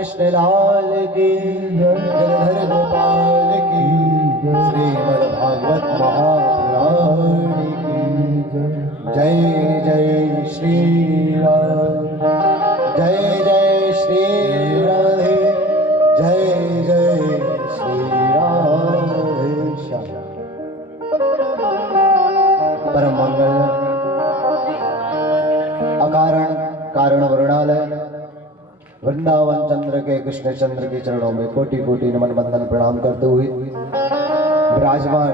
कृष्ण लाल की गिरधर गोपाल की श्रीमद् भागवत महापुराण की जय जय श्री राम, जय जय श्री राधे, जय जय श्री राधे श्याम। परम मंगल अकारण कारण वर्णालय वृंदावन चंद्र के कृष्ण चंद्र के चरणों में कोटि कोटि नमन बंदन प्रणाम करते हुए विराजमान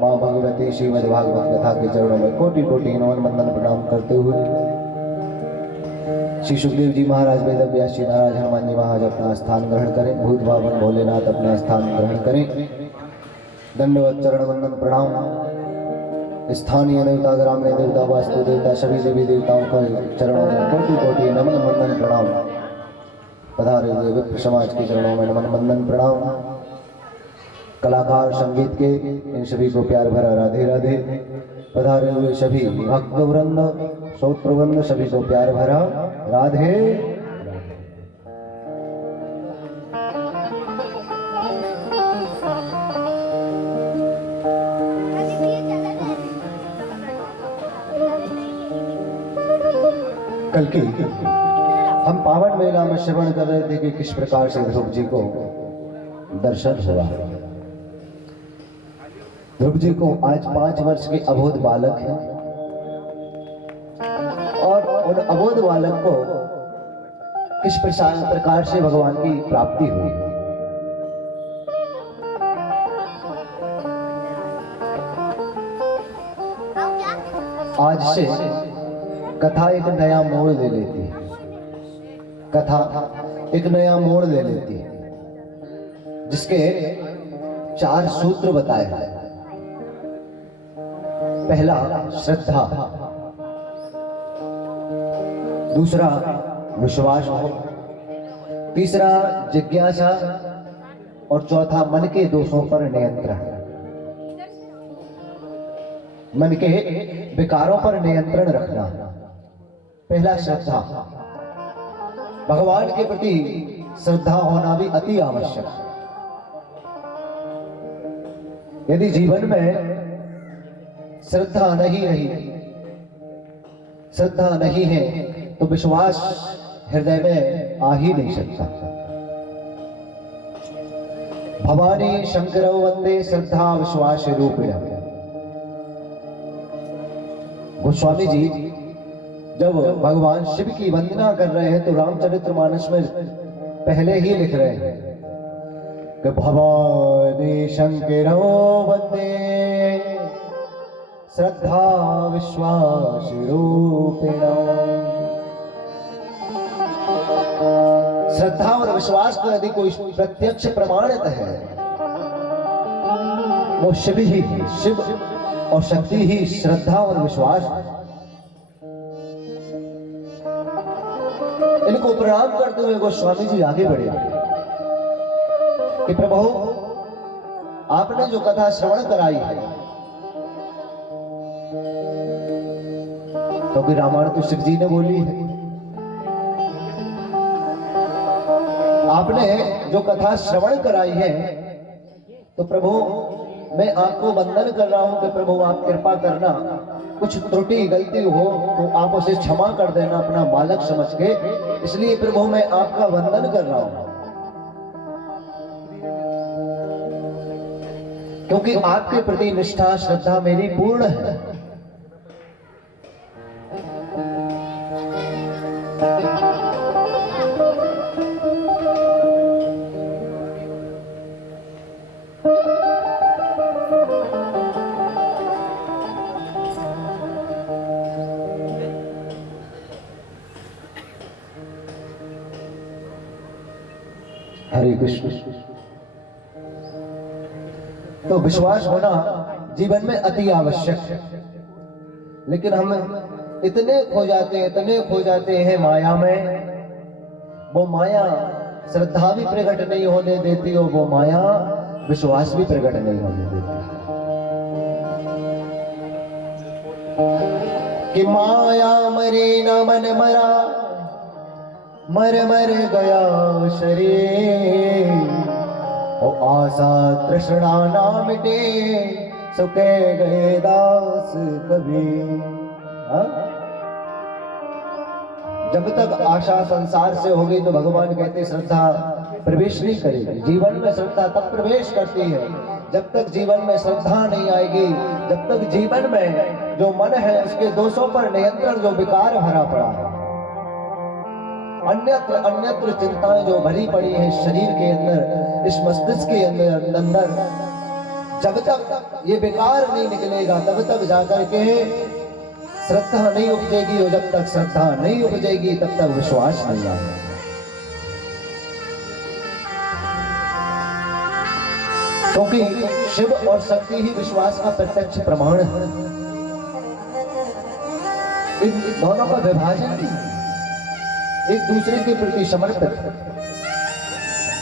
माँ भगवती श्रीमद् भागवत कथा के चरणों में कोटि कोटि नमन बंदन प्रणाम करते हुए श्री सुखदेव जी महाराज, वेद व्यास जी महाराज, हनुमान जी महाराज अपना स्थान ग्रहण करें। भूत भावन भोलेनाथ अपना स्थान ग्रहण करें। दंडवत चरण वंदन प्रणाम। स्थानीय देवता, ग्रामीण देवता, वास्तु देवता, सभी देवी देवताओं के चरणों में कोटि कोटि नमन वंदन प्रणाम। पधारे हुए विप्र समाज के चरणों में नमन वंदन प्रणाम। कलाकार संगीत के इन सभी को प्यार भरा राधे राधे। पधारे हुए सभी भक्त वृंद, श्रोत्र वृंद, सभी को प्यार भरा राधे। कल की हम पावन मेला में श्रवण कर रहे थे कि किस प्रकार से ध्रुव जी को दर्शन हुआ। ध्रुव जी को आज 5 वर्ष के अबोध बालक हैं और उन अबोध बालक को किस प्रकार से भगवान की प्राप्ति हुई। आज से कथा एक नया मोड़ ले लेती है। कथा एक नया मोड़ ले लेती है जिसके 4 सूत्र बताए हैं। पहला श्रद्धा, दूसरा विश्वास, तीसरा जिज्ञासा और चौथा मन के दोषों पर नियंत्रण। मन के विकारों पर नियंत्रण रखना। पहला श्रद्धा, भगवान के प्रति श्रद्धा होना भी अति आवश्यक है। यदि जीवन में श्रद्धा नहीं रही, श्रद्धा नहीं है तो विश्वास हृदय में आ ही नहीं सकता। भवानी शंकरौ वंदे श्रद्धा विश्वास रूपिणम्। गोस्वामी जी जब भगवान शिव की वंदना कर रहे हैं तो रामचरितमानस में पहले ही लिख रहे हैं कि भवानी शंकरौ वंदे श्रद्धा विश्वास रूपिणम्। श्रद्धा और विश्वास को यदि कोई प्रत्यक्ष प्रमाणित है वो शिव ही है। शिव और शक्ति ही श्रद्धा और विश्वास। इनको प्रणाम करते हुए गोस्वामी जी आगे बढ़े कि प्रभु आपने जो कथा श्रवण कराई है, क्योंकि रामायण तो शिव जी ने बोली है, आपने जो कथा श्रवण कराई है तो प्रभु मैं आपको वंदन कर रहा हूं कि प्रभु आप कृपा करना, कुछ त्रुटि गलती हो तो आप उसे क्षमा कर देना अपना बालक समझ के। इसलिए प्रभु मैं आपका वंदन कर रहा हूं क्योंकि आपके प्रति निष्ठा श्रद्धा मेरी पूर्ण है। हरे कृष्ण। तो विश्वास होना जीवन में अति आवश्यक है, लेकिन हम इतने खो जाते हैं माया में। वो माया श्रद्धा भी प्रकट नहीं होने देती और वो माया विश्वास भी प्रकट नहीं होने देती। कि माया मरे न मन मरा, मर मर गया शरीर, ओ आशा तृष्णा ना मिटे, सो कह गए दास कबीर। हाँ? जब तक आशा संसार से होगी तो भगवान कहते श्रद्धा प्रवेश नहीं करेगी। जीवन में श्रद्धा तब प्रवेश करती है जब तक जीवन में श्रद्धा नहीं आएगी, जब तक जीवन में जो मन है उसके दोषों पर नियंत्रण, जो विकार भरा पड़ा है, अन्यत्र अन्यत्र चिंताएं जो भरी पड़ी है शरीर के अंदर, इस मस्तिष्क के अंदर, जब तक ये विकार नहीं निकलेगा तब तक जाकर के श्रद्धा नहीं उपजेगी, और जब तक श्रद्धा नहीं उपजेगी तब तक विश्वास नहीं आएगा। क्योंकि शिव और शक्ति ही विश्वास का प्रत्यक्ष प्रमाण है। इन दोनों का विभाजन एक दूसरे के प्रति समर्पित है।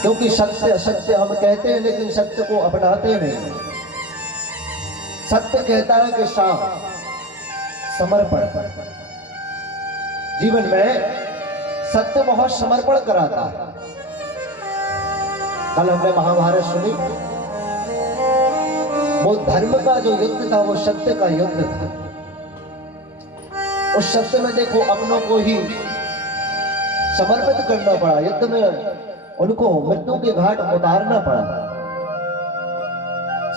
क्योंकि सत्य सत्य हम कहते हैं लेकिन सत्य को अपनाते नहीं। सत्य कहता है कि समर्पण। जीवन में सत्य बहुत समर्पण कराता है। कल हमने महाभारत सुनी, वो धर्म का जो युद्ध था वो सत्य का युद्ध था। उस सत्य में देखो अपनों को ही समर्पित करना पड़ा, युद्ध में उनको मृत्यु के घाट उतारना पड़ा।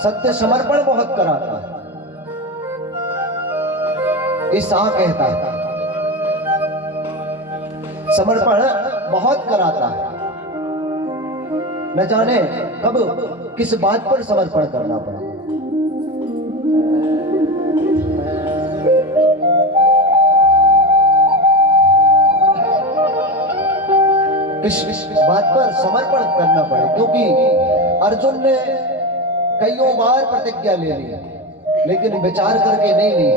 सत्य समर्पण बहुत कराता है। ईसा कहता है समर्पण बहुत कराता है। न जाने कब किस बात पर समर्पण करना पड़ा। किस बात पर समर्पण करना पड़े, क्योंकि अर्जुन ने कईयों बार प्रतिज्ञा ले ली लेकिन विचार करके नहीं ली।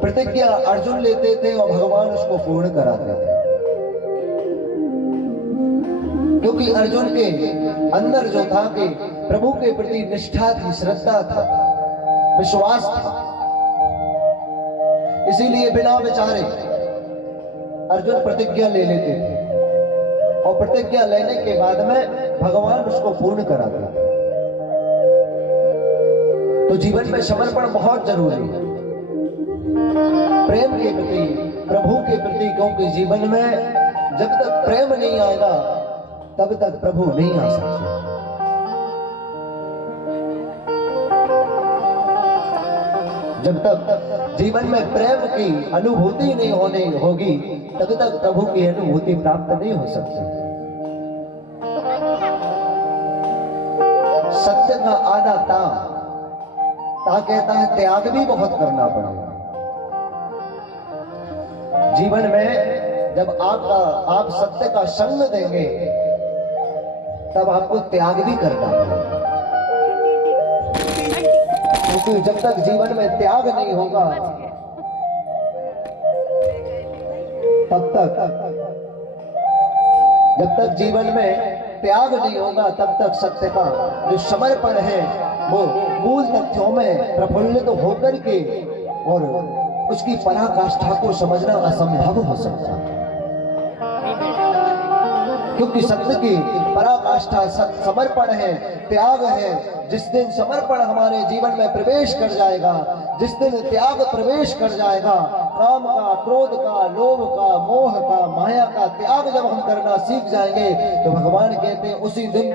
प्रतिज्ञा अर्जुन लेते थे और भगवान उसको पूर्ण कराते थे, क्योंकि अर्जुन के अंदर जो था कि प्रभु के प्रति निष्ठा थी, श्रद्धा था, विश्वास था। इसीलिए बिना विचारे अर्जुन प्रतिज्ञा ले लेते थे और प्रतिज्ञा लेने के बाद में भगवान उसको पूर्ण कराते थे। तो जीवन में समर्पण बहुत जरूरी है, प्रेम के प्रति, प्रभु के प्रति। क्योंकि जीवन में जब तक प्रेम नहीं आएगा तब तक प्रभु नहीं आ सकते। जब तक जीवन में प्रेम की अनुभूति नहीं होगी तब तक प्रभु की अनुभूति प्राप्त नहीं हो सकती। सत्य का आधा ता कहता है त्याग भी बहुत करना पड़ेगा। जीवन में जब आप सत्य का संग देंगे तब आपको त्याग भी करना पड़ेगा। क्योंकि जब तक जीवन में त्याग नहीं होगा जब तक जीवन में त्याग नहीं होगा तब तक सत्य का जो समर्पण है वो मूल तथ्यों में प्रफुल्लित होकर के और उसकी पराकाष्ठा को समझना असंभव हो सकता है। क्योंकि सत्य की पराकाष्ठा समर्पण है, त्याग है। जिस दिन समर्पण हमारे जीवन में प्रवेश कर जाएगा, जिस दिन त्याग प्रवेश कर जाएगा, काम का, क्रोध का, लोभ का, मोह का, माया का त्याग जब हम करना सीख जाएंगे तो भगवान कहते हैं उसी दिन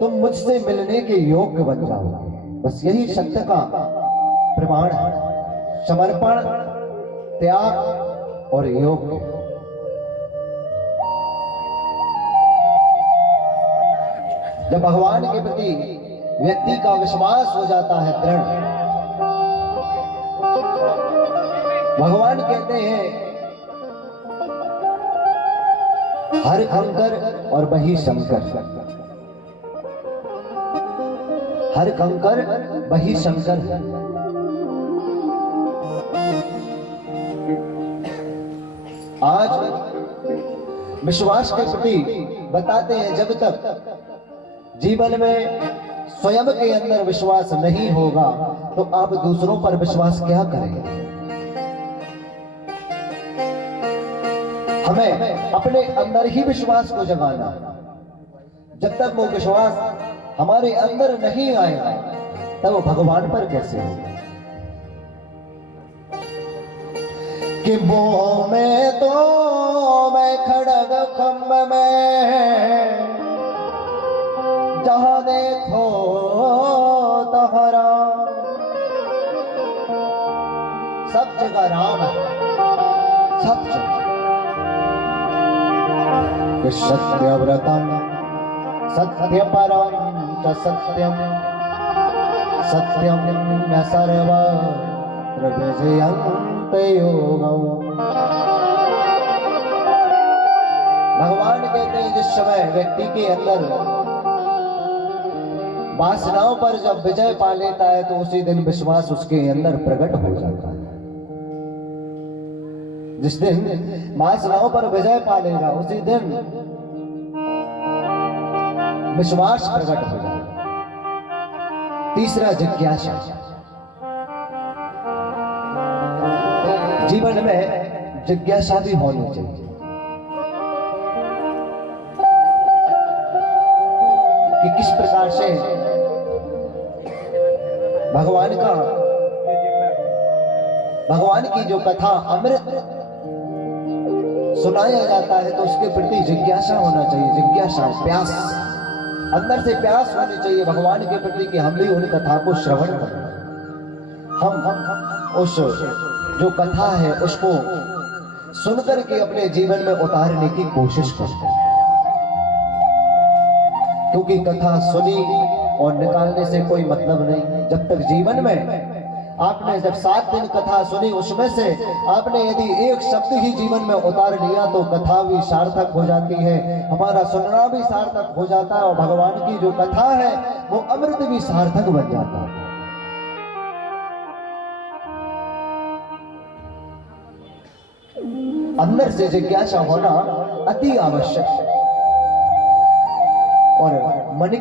तुम मुझसे मिलने के योग्य बन जाओगे। बस यही सत्य का प्रमाण है, समर्पण, त्याग और योग। जब भगवान के प्रति व्यक्ति का विश्वास हो जाता है दृढ़, भगवान कहते हैं हर कंकर और वही शंकर, हर कंकर वही शंकर। आज विश्वास के प्रति बताते हैं जब तक जीवन में स्वयं के अंदर विश्वास नहीं होगा तो आप दूसरों पर विश्वास क्या करेंगे। हमें अपने अंदर ही विश्वास को जगाना। जब तक वो विश्वास हमारे अंदर नहीं आएगा तब वो भगवान पर कैसे होगा। कि वो में तो मैं खड़ग खम्भ में, जहां देखो तहरा, सब जगह राम है, सब जगह। सत्यव्रतम सत्यपरम च सत्यम, सत्यम सर्वत्र विजयन्त योगम्। भगवान कहते हैं जिस समय व्यक्ति के अंदर वासनाओं पर जब विजय पा लेता है तो उसी दिन विश्वास उसके अंदर प्रकट हो जाता है। जिस दिन वासनाओं पर विजय पा लेगा उसी दिन विश्वास प्रकट हो जाएगा। तीसरा, जिज्ञासा। जीवन में जिज्ञासा भी होनी चाहिए कि किस प्रकार से भगवान की जो कथा अमृत सुनाया जाता है तो उसके प्रति जिज्ञासा होना चाहिए। जिज्ञासा, प्यास, अंदर से प्यास होनी चाहिए भगवान के प्रति कि हम भी उन कथा को श्रवण करें। हम उस जो कथा है उसको सुनकर के अपने जीवन में उतारने की कोशिश करते हैं। क्योंकि कथा सुनी और निकालने से कोई मतलब नहीं। जब तक जीवन में आपने जब 7 दिन कथा सुनी उसमें से आपने यदि एक शब्द ही जीवन में उतार लिया तो कथा भी सार्थक हो जाती है, हमारा सुनना भी सार्थक हो जाता है और भगवान की जो कथा है वो अमृत भी सार्थक बन जाता है। अंदर से जिज्ञासा होना अति आवश्यक है और मन की